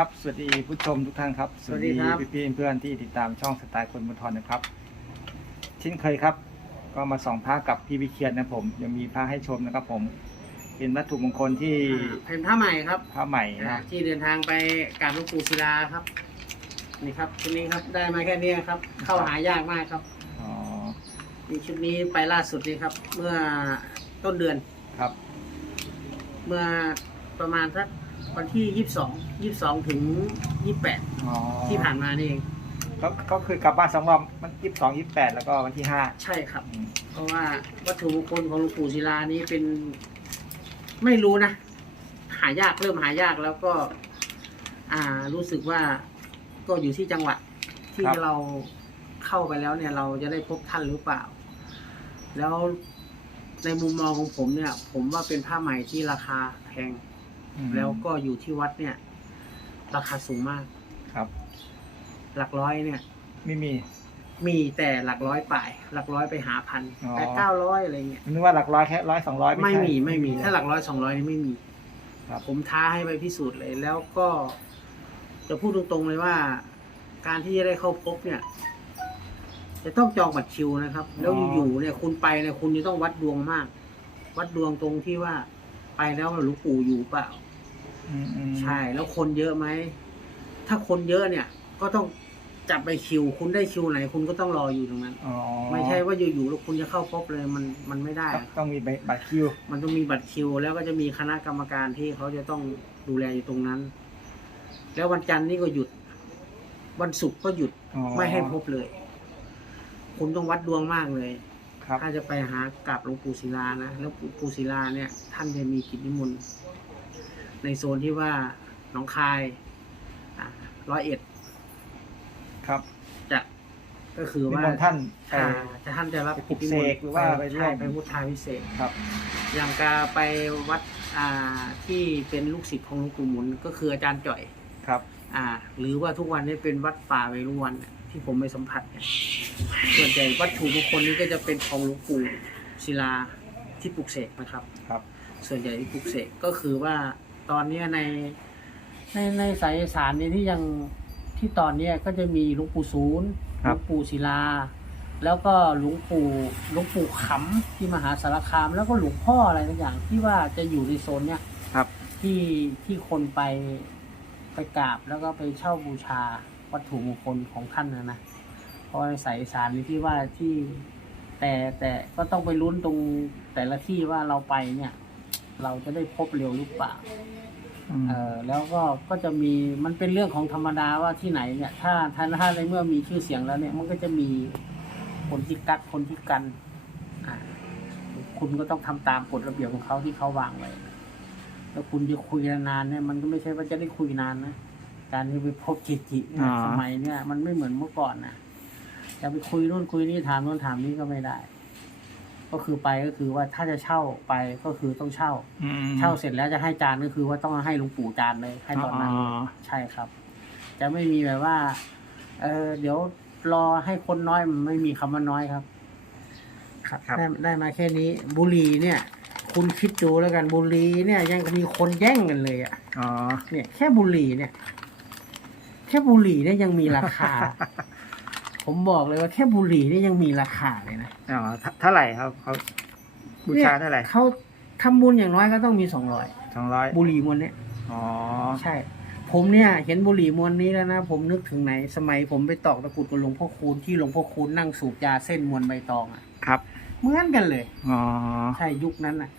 ครับ สวัสดีผู้ชมทุกท่านครับสวัสดีครับ พี่ๆเพื่อนๆที่ติดตามช่องสไตล์คนบุญทรนะครับ เช่นเคยครับ ก็มาส่องพระกับพี่วิเคียนนะผมยังมีพระให้ชมนะครับผม เป็นวัตถุมงคลที่แผ่นผ้าใหม่ครับพระใหม่อ่านะที่เดินทางไปกราบหลวงปู่ศิลาครับนี่ครับชุดนี้ครับได้มาแค่นี้ครับ เข้าหายากมากครับอ๋อนี่ชุดนี้ไปล่าสุดนี่ครับ เมื่อต้นเดือนครับ เมื่อประมาณสัก วันที่ยี่สิบสองยี่สิบสองถึงยี่แปดอ๋อที่ผ่านมานี่เองก็ก็คือกลับบ้านสองรอบมันยี่สิบสองยี่สิบแปดแล้วก็วันที่ห้าใช่ครับ อืมเพราะว่าวัตถุมงคลของหลวงปู่ศิลานี้เป็น ไม่รู้นะ หายากเริ่มหายากแล้วก็ อ่ารู้สึกว่าก็อยู่ที่จังหวัดที่เราเข้าไปแล้วเนี่ย เราจะได้พบท่านหรือเปล่า แล้วในมุมมองของผมเนี่ย ผมว่าเป็นผ้าไหมที่ราคาแพง อืม แล้วก็อยู่ที่วัดเนี่ย ราคาสูงมาก ครับ หลักร้อยเนี่ย ไม่มี มีแต่หลักร้อยป่าย หลักร้อยไปหาพันอ๋อ แต่เก้าร้อยอะไรเงี้ยนึกว่าหลักร้อยแค่ร้อยสองร้อยไม่ใช่ มีไม่มีถ้าหลักร้อยสองร้อยนี่ไม่มีครับ ผมท้าให้ไปพิสูจน์เลย แล้วก็จะพูดตรงๆเลยว่า การที่จะได้เข้าพบเนี่ย จะต้องจองบัตรคิวนะครับ แล้วอยู่ๆเนี่ยคุณไปเนี่ยคุณจะต้องวัดดวงมาก วัดดวงตรงที่ว่า ไปแล้วหลวงปู่อยู่เปล่าอืมอืมใช่ แล้วคนเยอะไหม ถ้าคนเยอะเนี่ย ก็ต้องจับไปคิว คุณได้คิวไหน คุณก็ต้องรออยู่ตรงนั้น อ๋อไม่ใช่ว่าอยู่ๆแล้วคุณจะเข้าพบเลยมันมันไม่ได้ ต้องต้องมีใบบัตรคิว มันต้องมีบัตรคิว แล้วก็จะมีคณะกรรมการที่เขาจะต้องดูแลอยู่ตรงนั้น แล้ววันจันทร์นี่ก็หยุด วันศุกร์ก็หยุดอ๋อ ไม่ให้พบเลย คุณต้องวัดดวงมากเลย ครับ ถ้าจะไปหากราบหลวงปู่ศิลานะแล้วหลวงปู่ศิลาเนี่ย ท่านจะมีกิจนิมนต์ในโซนที่ว่าหนองคายอ่าร้อยเอ็ดครับ จะก็คือนิว่ามนต์ท่านไปอ่าจะท่านจะรับไปปลุกเสกหรือว่าไปร่วใช่มไปพุทธาพิเศษกครับ อย่างกาไปวัดอ่าที่เป็นลูกศิษย์ของหลวงปู่หมุน ก็คืออาจารย์จ่อยครับ อ่า หรือว่าทุกวันนี้เป็นวัดป่าเวรุวันเนี่ย ที่ผมไปสัมผัสเนี่ยส่วนใหญ่วัตถุมงคลนี้ก็จะเป็นของหลวงปู่ศิลาที่ปลุกเสกนะครับ ครับ ส่วนใหญ่ที่ปลุกเสกก็คือว่าตอนเนี้ยในในในสายสารเนี่ยที่ยังที่ตอนเนี้ยก็จะมีหลวงปู่ศูนย์หลวงปู่ศิลา แล้วก็หลวงปู่หลวงปู่ขำที่มหาสารคาม แล้วก็หลวงพ่ออะไรทุกอย่างที่ว่าจะอยู่ในโซนเนี้ยครับ ที่ที่คนไปไปกราบแล้วก็ไปเช่าบูชา วัตถุมงคลของท่านนะนะเพราะในสายสารนี้ที่ว่าที่แต่แต่ก็ต้องไปลุ้นตรงแต่ละที่ว่าเราไปเนี่ย เราจะได้พบเร็วหรือเปล่าอืมเออแล้วก็ก็จะมีมันเป็นเรื่องของธรรมดาว่าที่ไหนเนี่ย ถ้าถ้าถ้าในเมื่อมีชื่อเสียงแล้วเนี่ย มันก็จะมีคนที่กัดคนที่กันอ่าคุณก็ต้องทำตามกฎระเบียบของเขาที่เขาวางไว้แล้วคุณจะคุยนานๆเนี่ยมันก็ไม่ใช่ว่าจะได้คุยนานนะ การที่ไปพบจิตจิเนี่ยสมัยเนี่ยมันไม่เหมือนเมื่อก่อนนะจะไปคุยนู่นคุยนี่ถามนู่นถามนี่ก็ไม่ได้ ก็คือไปก็คือว่าถ้าจะเช่าไปก็คือต้องเช่าอืมเช่าเสร็จแล้วจะให้จานก็คือว่าต้องให้หลวงปู่จานเลย ให้ตอนนั้นอ๋อใช่ครับ จะไม่มีแบบว่า เออเดี๋ยวรอให้คนน้อยมันไม่มีคำว่าน้อยครับครับ ครับได้ได้มาแค่นี้ บุหรี่เนี่ย คุณคิดดูแล้วกันบุหรี่เนี่ย ยังมีคนแย่งกันเลยอะอ๋อเนี่ย แค่บุหรี่เนี่ยแค่บุหรี่เนี่ยยังมีราคา ผมบอกเลยว่าแค่บุหรี่เนี่ยยังมีราคาเลยนะอ๋อเท่าเท่าไหร่ครับเขาบูชาเท่าไหร่เขาทำบุญอย่างน้อยก็ต้องมีสองร้อยสองร้อยบุหรี่มวนเนี่ยอ๋อใช่ ผมเนี่ย เห็นบุหรี่มวนนี้แล้วนะผมนึกถึงไหน สมัยผมไปตอกตะกรุดกับหลวงพ่อคูณที่หลวงพ่อคูณนั่งสูบยาเส้นมวนใบตองอะครับ เหมือนกันเลยอ๋อใช่ยุคนั้นน่ะ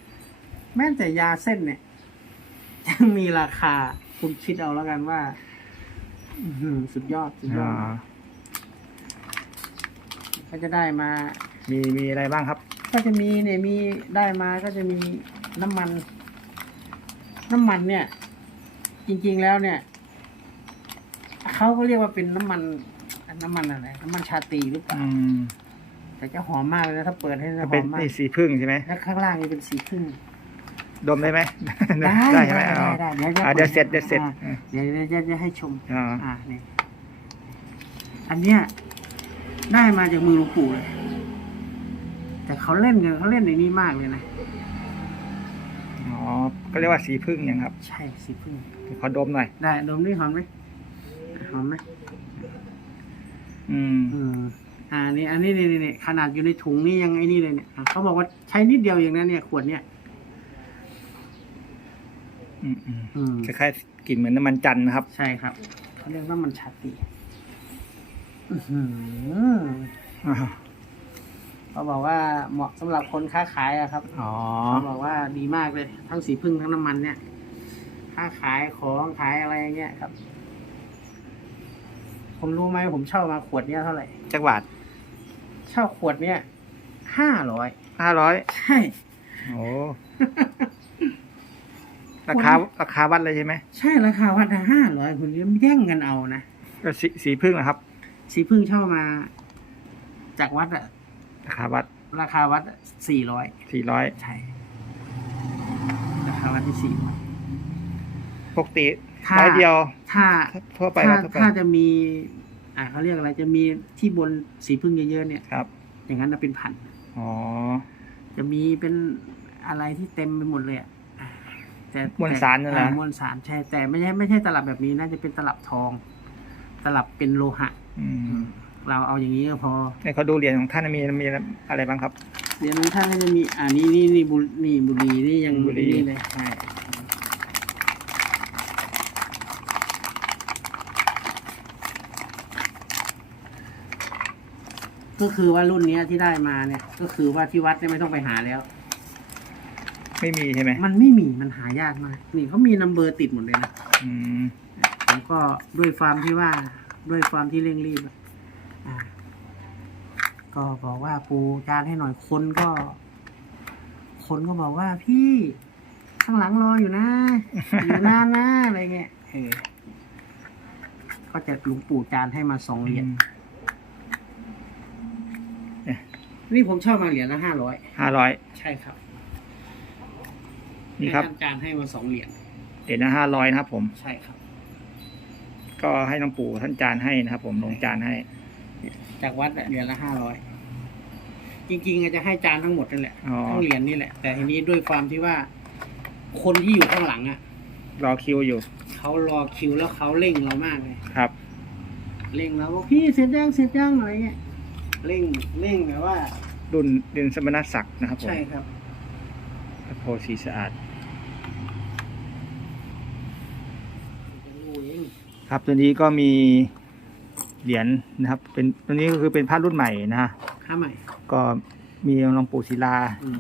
แม้แต่ยาเส้นเนี่ย ยังมีราคาคุณคิดเอาแล้วกันว่า อื้อหือสุดยอดสุดยอ๋ออดก็จะได้มา มีมีอะไรบ้างครับ ก็จะมีเนี่ยมีได้มาก็จะมีน้ำมัน น้ำมันเนี่ย จริงๆแล้วเนี่ยเขาก็เรียกว่าเป็นน้ำมัน น้ำมันอะไรน้ำมันชาตรีหรือเปล่าอืมแต่จะหอมมากเลยนะถ้าเปิดให้จะหเป็อนมมาก นี่สีพึ่งใช่ไหมแล้วข้างล่างนี่เป็นสีครึ่ง ดมได้ไหมได้ใช่ไหมได้อ๋อได้ได้อะเดี๋ยวเสร็จเดี๋ยวเสร็จอ่าเดี๋ยวเดี๋ยวจะจะให้ชมอ๋ออ่านี่อันเนี้ยได้มาจากมือหลวงปู่เลยแต่เขาเล่นกันเขาเล่นในนี้มากเลยนะอ๋อก็เรียกว่าสีพึ่งยังครับ ใช่สีพึ่งเดี๋ยวขอดมหน่อยได้ดมด้วยหอมไหมหอมไหมอืมอืมอ่านี่อันนี้นี่นี่นี่ขนาดอยู่ในถุงนี่ยังไอ้นี่เลยเนี่ยอะเขาบอกว่าใช้นิดเดียวอย่างนั้นเนี่ยขวดเนี่ย อืมอืมอืมคล้ายๆกลิ่นเหมือนน้ำมันจันทร์นะครับ ใช่ครับเขาเรียกว่ามันชาติอื้อหืออ๋อเขาบอกว่าเหมาะสำหรับคนค้าขายอะครับ อ๋อ เขาบอกว่าดีมากเลยทั้งสีพึ่งทั้งน้ำมันเนี่ยค้าขายของขายอะไรอย่างเงี้ยครับ ผมรู้ไหมผมเช่ามาขวดเนี้ยเท่าไหร่ จักรบาทเช่าขวดเนี้ยห้าร้อยห้าร้อยใช่ โอ้ ราคาราคาวัดเลยใช่ไหมใช่ราคาวัดห้าร้อยคุณแย่งกันเอานะก็สีสีพึ่งนะครับ สีพึ่งเช่ามา จากวัดอะราคาวัด ราคาวัดสี่ร้อยสี่ร้อยใช่ราคาวัดที่สี่ปกติถ้าร้อยเดียว ถ้าทั่วไปถ้าแล้วทั่วไปถ้าจะมี อ่าเขาเรียกอะไรจะมีที่บนสีพึ่งเยอะๆเนี่ยครับ อย่างนั้นน่ะเป็นพันอ๋อจะมีเป็นอะไรที่เต็มไปหมดเลยอะอ่า แต่มวลสารนั่นแหละอ่ามวลสารใช่แต่ไม่ใช่ไม่ใช่ตลับแบบนี้น่าจะเป็นตลับทอง ตลับเป็นโลหะ อืมเราเอาอย่างนี้ก็พอในเขาดูเหรียญของท่านมีมีอะไรบ้างครับเดี๋ยวนั้นท่านก็จะมีอ่านี่นี่นี่บุนี่บุหรีนี่ยังบุหรี่นี่เลยใช่ก็คือว่ารุ่นเนี้ยที่ได้มาเนี่ย ก็คือว่าที่วัดเนี่ยไม่ต้องไปหาแล้ว ไม่มีใช่ไหมมันไม่มีมันหายากมากนี่เขามีนัมเบอร์ติดหมดเลยนะอืมผมก็ด้วยความที่ว่าด้วยความที่เร่งรีบอะอ่าก็บอกว่าปูจานให้หน่อยคนก็ คนก็บอกว่าพี่ข้างหลังรออยู่นะ อยู่นานนะอะไรเงี้ยเออก็จะหลุงปู่จานให้มาสองเหรียญนี่ผมเช่ามาเหรียญละห้าร้อยห้าร้อยใช่ครับ นี่ครับ ให้ท่านจานให้มาสองเหรียญเหรียญละห้าร้อยนะครับผม ใช่ครับ ก็ให้น้องปู่ท่านจานให้นะครับผมลงจานให้ จากวัดอะเหรียญละห้าร้อยจริงๆอาจจะให้จานทั้งหมดนั่นแหละอ๋อ ทั้งเหรียญนี่แหละ แต่ทีนี้ด้วยความที่ว่า คนที่อยู่ข้างหลังอะรอคิวอยู่เขารอคิวแล้วเขาเร่งเรามากเลย ครับ เร่งเราบอกพี่เสร็จยังเสร็จยังอะไรเงี้ยเร่งเร่งแบบว่า รุ่นเรียนสมณศักดิ์นะครับผมใช่ครับ พระโพธิ์ศรีสะอาด รู้เอง ครับตัวนี้ก็มีเหรียญนะครับ เป็นตัวนี้ก็คือเป็นพระรุ่นใหม่นะฮะข้าใหม่ ก็มีหลวงปู่ศิลาอืม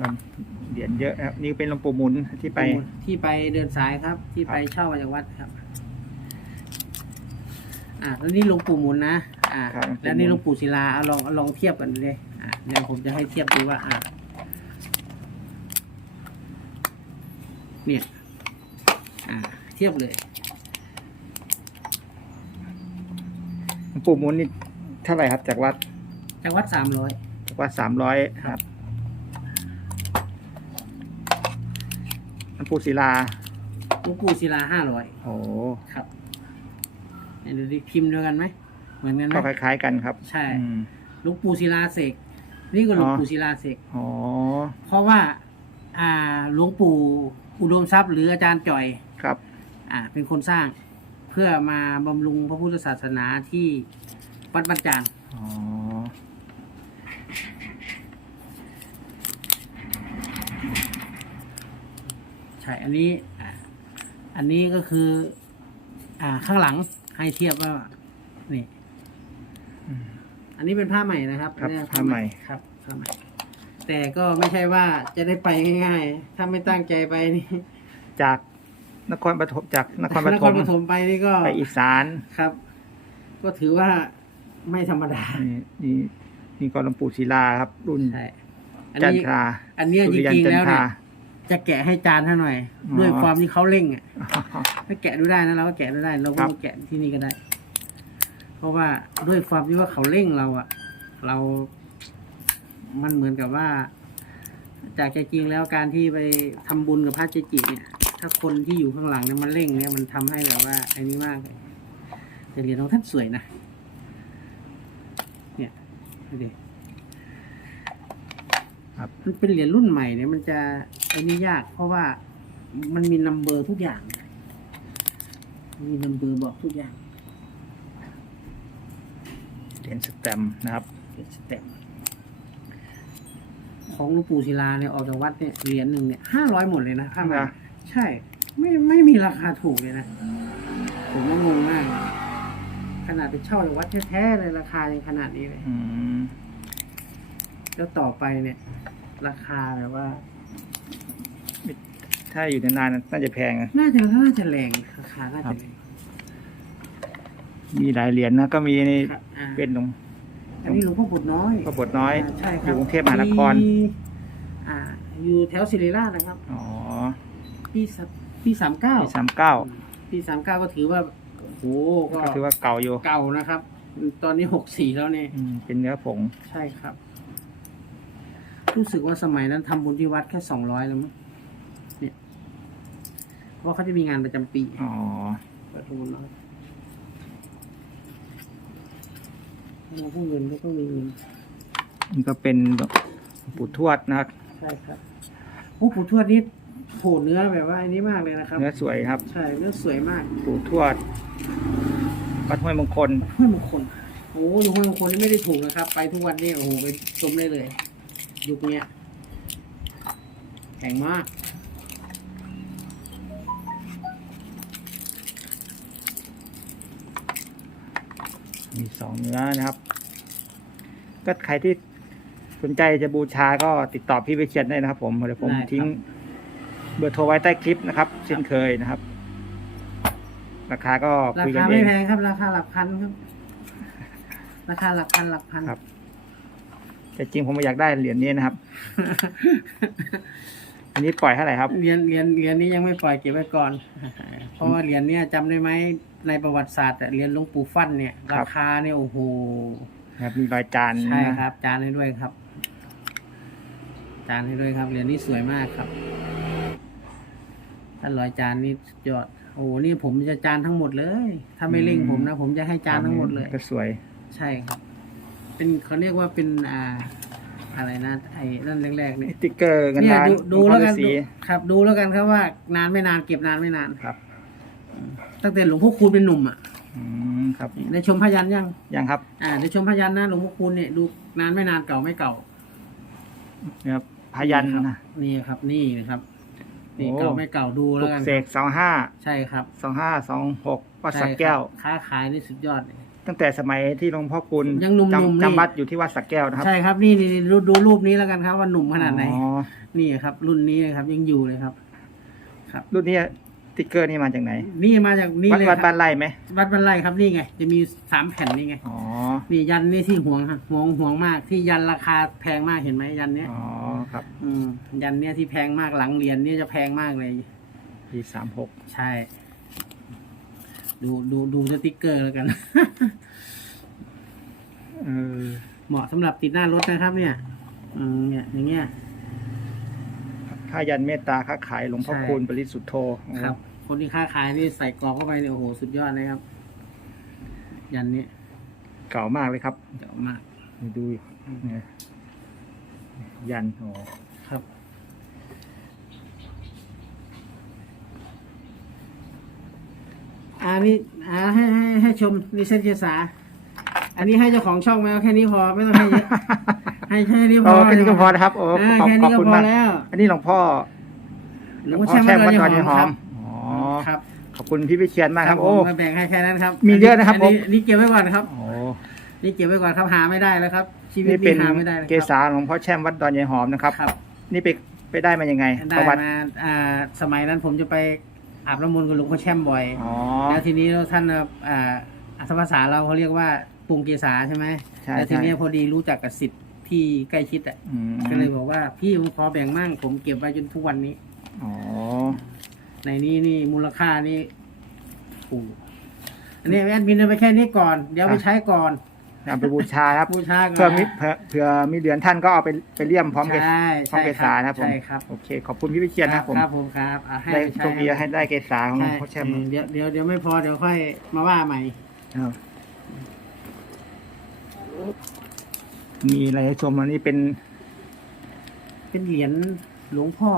เหรียญเยอะนะครับนี่เป็นหลวงปู่หมุนที่ไป ที่ไปเดินสายครับ ที่ไปเช่ามาจากวัดครับ อ่าแล้วนี่หลวงปู่หมุนนะ อ่า ครับแล้วนี่หลวงปู่ศิลาเอาลองเอาลองเทียบกันเลย อ่าเดี๋ยวผมจะให้เทียบดูว่า อ่า เนี่ย อ่า เทียบเลย หลวง ปู่หมุนนี่เท่าไหร่ครับ จากวัดจากวัดสามร้อยจากวัดสามร้อยครับหลวงปู่ศิลาหลวงปู่ศิลาห้าร้อยโอ้ครับเนี่ยดูดิพิมพ์เดียวกันไหมเหมือนกันไหมก็คล้ายๆกันครับ ใช่อืมหลวงปู่ศิลาเสกนี่ก็หลวงอ๋อปู่ศิลาเสกอ๋อเพราะว่า อ่าหลวงปู่อุดมทรัพย์หรืออาจารย์จ่อยครับ อ่า เป็นคนสร้างเพื่อมาบำรุงพระพุทธศาสนาที่วัดบัญจานอ๋อใช่อันนี้อ่าอันนี้ก็คือ อ่าข้างหลังให้เทียบว่านี่ อืม อันนี้เป็นผ้าใหม่นะครับครับอันนี้ผ้าใหม่ ครับผ้าใหม่ แต่ก็ไม่ใช่ว่าจะได้ไปง่ายๆ ถ้าไม่ตั้งใจไปนี่ จาก นครปฐมจากนครปนฐครมปฐมไปนี่ก็ไปอีสานครับ ก็ถือว่าไม่ธรรมดานี่นี่นี่ก็หลวงปู่ศิลาครับ รุ่นใช่อันจันนี้ทราอันเนี้ยสุจริยันริงๆจันแล้วทเนี่รายจะแกะให้จานให้หน่อย อ๋อ ด้วยความที่เขาเร่งอะถ้าแกะดูได้นะเราก็แกะดูได้ เราครัก็บมาแกะที่นี่ก็ได้ เพราะว่าด้วยความที่ว่าเขาเร่งเราอะเรา มันเหมือนกับว่า จากใจจริงแล้วการที่ไปทำบุญกับพระเจจิเนี่ย ถ้าคนที่อยู่ข้างหลังเนี่ยมันเร่งเนี่ยมันทำให้แบบว่าไอ้นี้มากเลยแต่เหรียญของท่านสวยนะ เนี่ยดูดิครับมันเป็นเหรียญรุ่นใหม่เนี่ยมันจะไอ้นี่ยาก เพราะว่ามันมีนัมเบอร์ทุกอย่าง มีนัมเบอร์บอกทุกอย่าง เหรียญสแตมป์นะครับเป็นสเต็ปของหลวงปู่ศิลาเนี่ยออกจากวัดเนี่ยเหรียญหนึ่งเนี่ยห้าร้อยหมดเลยนะผ้าไหมนะ ใช่ ไม่ไม่มีราคาถูกเลยนะ ผมก็งงมาก ขนาดไปเช่าจากวัดแท้ๆเลยราคายังขนาดนี้เลย อืมแล้วต่อไปเนี่ย ราคาแบบว่า ถ้าอยู่นานๆน่าจะแพงนะน่าจะน่าจะแรงราคาน่าจะแรงมีหลายเหรียญนะก็มีนี่ครับอ่าเป็นหลวงอันนี้หลวงพ่อบุตรน้อย พระบทน้อยาใช่คอรับยู่กรุงเทพมหานคร มีอ่า อยู่แถวศิริราชนะครับ อ๋อ ปีสามปีสามเก้าปีสามเก้าปีสามเก้าก็ถือว่าโอ้โหก็ก็ถือว่าเก่าอยู่เก่านะครับ ตอนนี้หกสี่แล้วเนี่ยอืมเป็นเนื้อผงใช่ครับ รู้สึกว่าสมัยนั้นทำบุญที่วัดแค่สองร้อยแล้วมั้งเนี่ยเพราะเขาจะมีงานประจำปีอ๋อเปิดทุนน้อยถ้าเราพูดเงินก็ต้องมีเงินนี่ก็เป็นหลวงปู่ทวดนะครับ ใช่ครับโอ้ปู่ทวดนี่ โผล่เนื้อแบบว่าอันนี้มากเลยนะครับ เนื้อสวยครับ ใช่เนื้อสวยมากปู่ทวดวัดห้วยมงคลห้วยมงคลโอ้ยห้วยมงคลนี่ไม่ได้ถูกนะครับ ไปทุกวันนี่โอ้โหไปชมได้เลยยุคเนี้ยแข็งมากมีสองเนื้อนะครับ ก็ใครที่สนใจจะบูชาก็ติดต่อพี่วิเชียนได้นะครับผมเดี๋ยวผมได้ครับทิ้ง เบอร์โทรไว้ใต้คลิปนะครับ เช่นเคยนะครับ ราคาก็ราคุยกัคานเอไม่งแพงครับ ราคาหลักพันครับ ราคาหลักพันหลักพัน ครับ แต่จริงผมอยากได้เหรียญนี้นะครับ อันนี้ปล่อยเท่าไหร่ครับเหรียญเหรียญเหรียญนี้ยังไม่ปล่อยเก็บไว้ก่อน เพราะว่าเหรียญเนี้ยจำได้ไหมในประวัติศาสตร์อะเหรียญหลวงปู่ฟั่นเนี่ยครัราบคาเนี่ยโอ้โหครับมีรอยจานใช่นะ ครับ จานให้ด้วยครับ จานให้ด้วยครับเหรียญนี้สวยมากครับ ถ้าร้อยจานนี่สุดยอด โอ้โหนี่ผมจะจานทั้งหมดเลย ถ้าไม่เร่งผมนะ ผมจะให้จานทั้งหมดเลย ก็สวย ใช่ครับ เป็นเขาเรียกว่าเป็นอ่า อะไรนะไอ้นั่นแรกๆเนี่ยสติ๊กเกอร์เงินเนี่ยล้านดูดูแล้วกันหงพ่อฤาษีดูครับ ดูแล้วกันครับว่านานไม่นานเก็บนานไม่นานครับตั้งแต่หลวงพ่อคูณเป็นหนุ่มอะอืมครับนี่ได้ชมพยันยังยังครับ อ่าได้ชมพยันนะหลวงพ่อคูณเนี่ยดูนานไม่นานเก่าไม่เก่าเนี่ยครับพยันครับนะนี่ครับนี่นะครับ นี่โอ้เก่าไม่เก่าดูปแล้ลุวกกันเสกสองห้าใช่ครับสองห้าสองหกวัดสักใช่ครับแก้วค้าขายนี่สุดยอดเลย ตั้งแต่สมัยที่หลวงพ่อคุณยังหนุ่มๆจำนี่ จำวัดอยู่ที่วัดสักแก้วนะครับใช่ครับนี่นี่นี่ดูดูรูปนี้แล้วกันครับว่าหนุ่มขนาดไหน อ๋อนี่ครับ รุ่นนี้ครับยังอยู่เลยครับครับรุ่นนี้ส ติ๊กเกอร์นี่มาจากไหนนี่มาจากนี่วัดเลยวัดคบ้ารับนไร่ไหมวัดบรรลัยครับนี่ไง จะมีสามแผ่นนี่ไง อ๋อนี่ยันนี่ที่ห่วงฮะห่วงห่วงมากที่ยันราคาแพงมากเห็นไหมยันเนี้ยอ๋อครับอืมยันเนี้ยที่แพงมากหลังเหรียญเนี่ยจะแพงมากเลย ปีสามหกใช่ ดูดูดูสติกเกอร์แล้วกัน เออเหมาะสำหรับติดหน้ารถนะครับ เนี่ยอืมเนี่ยอย่างเงี้ย ข้ายันเมตตาค้าขายหลวงพ่อใช่ คูณปริสุทธโธครับ คนที่ค้าขายนี่ใส่กรอบเข้าไปเนี่ยโอ้โหสุดยอดเลยครับ ยันเนี้ยเก่ามากเลยครับ เจ๋งมาก ดูเนี่ยยันโอ้ครับ อันนี้อ่าให้ให้ให้ชมนิเซนเจษาอันนี้ให้เจ้าของช่องไหมเอาแค่นี้พอไม่ต้องให้เยอะ ให้แค่นี้พโอ้อแค่นี้ก็พอนะครับ โอ้เออขอบแค่ขนี้อบก็คุณพอมากแล้วอั นนี้หลวงพ่อหลวงพ่อแช่มวัดวัดดดออนนยยายหหออมมครับอ๋อครับ ขอบคุณพี่วิเชียนมากครับผโอ้มมาแบ่งให้แค่นั้นครับ มีเยอะนะครับนี้ผมนี่เก็บไว้ก่อนครับโอ้นี่เก็บไว้ก่อนครับหาไม่ได้แล้วครับ ชีวิตนี่เป็นี้นหาไม่ได้แล้วเกษาหลวงพ่อแช่มวัดดอนยายหอมนะครับครับ นี่ไปไปได้มายังไงได้ประวัติมาอ่า สมัยนั้นผมจะไปอาบน้ำมนต์กับหลวงพ่อแช่มบ่อยอ๋อแล้วทีนี้ท่านอ่าอัธภาษาเราเขาเรียกว่าปรุงเกษาใช่ไหมใช่แล้วทีใช่นี้พอดีรู้จักกับสิทธิ์ ที่ใกล้ชิดอะอืมก็เลยบอกว่าพี่ผมขอแบ่งมั่งผมเก็บไว้จนทุกวันนี้ อ๋อ ในนี้นี่มูลค่านี่โอ้โหอันนี้แอดมินเอาไปแค่นี้ก่อน เดี๋ยวไปใช้ก่อนนำไปบูชาครับบูชาก่อนเพื่อมีเผื่อเผื่อมีเหรียญท่านก็เอาไปไปเลี่ยมพร้อมกับใช่พร้อมใช่เกษานะครับผมใช่ครับโอเค ขอบคุณพี่วิเชียนนะครับผมครับผมครับอะให้ได้ไปใช้โชคดีให้ได้เกษาของหลวงพ่อแช่มใเดี๋ยวเดี๋ยวเดี๋ยวไม่พอเดี๋ยวค่อยมาว่าใหม่ ครับ มีอะไรให้ชมอันนี้เป็นเป็นเหรียญหลวงพ่อ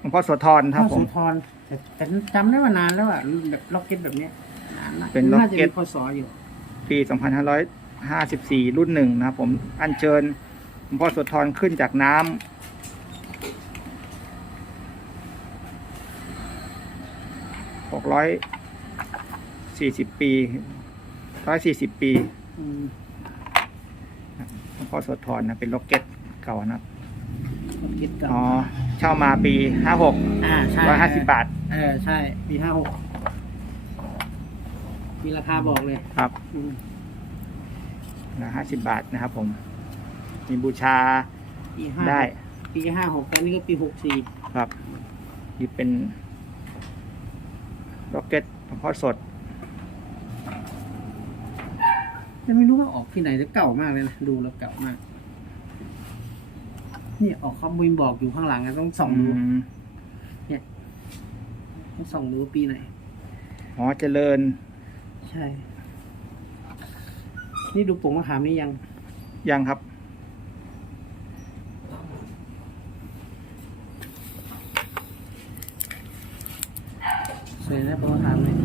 หลวงพ่อโสธรคพ่รับอผโสุมธรแต่แต่จำได้ว่านานแล้วอะแบบล็อกเก็ตแบบเนี้ยนานละเป็นล็อกเก็ตาจะมีพศอยู่ปี 2554 รุ่นหนึ่งนะครับผม อัญเชิญหลวงพ่อโสธรขึ้นจากน้ำ640 ปี 140 ปี อืมหลวง พ่อโสธรนะเป็นล็อกเก็ตเก่านะครับล็อกเก็ตเก่าอ๋อเช่ามาปี56อ่าใช่150บาท เออใช่ ปีห้าหกมีราคาบอกเลยครับอืมละ50บาทนะครับผม มีบูชาปีห้าได้ปีห้าหกตอนนี้ก็ปีหกสี่ครับนี่เป็นล็อกเก็ตหลวงพ่อสด แต่ไม่รู้ว่าออกที่ไหนแต่เก่ามากเลยนะดูแล้วเก่ามากนี่ออกข้อมูลบอกอยู่ข้างหลังอะต้องส่องดูมต้องส่องดูว่าปีไหนหอเจริญ ใช่ นี่ดูปงมะขามนี่ยัง ยังครับ สวยนะปงมะขามเลย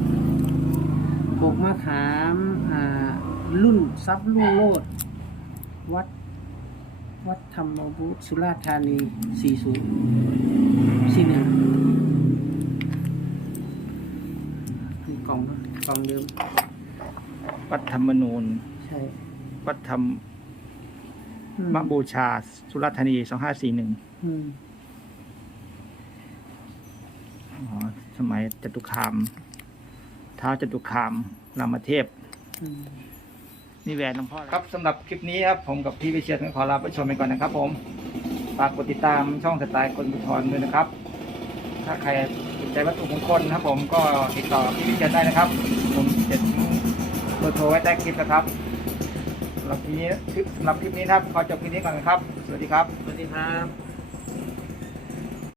ปงมะขามอ่า รุ่นซับลุ่งโลด วัด วัดธรรมบุตรสุราษฎร์ธานีสี่ศูนย์สี่หนึ่งกล่องนะกล่องเดิม วัดธรรมนูญ ใช่ วัดธรรมอืมมบูชา สุราษฎร์ธานีสองห้าสี่หนึ่งอืมอ๋อสมัยจตุคาม ท้าวจตุคาม รามเทพ อืม นี่แหวนหลวงพ่อครับสำหรับคลิปนี้ครับผมกับพี่วิเชียรต้องขอลาไปชมไปก่อนนะครับ ผมฝากกดติดตามช่องสไตล์คนบุทรด้วยนะครับ ถ้าใครสนใจวัตถุมงคลนะครับ ผมก็ติดต่อพี่วิเชียรได้นะครับ ผมจะทิ้งเบอร์โทรไว้ใต้คลิปนะครับสำหรับทีนี้สำหรับคลิปนี้นะครับขอจบคลิปนี้ก่อนนะครับ สวัสดีครับ สวัสดีครับ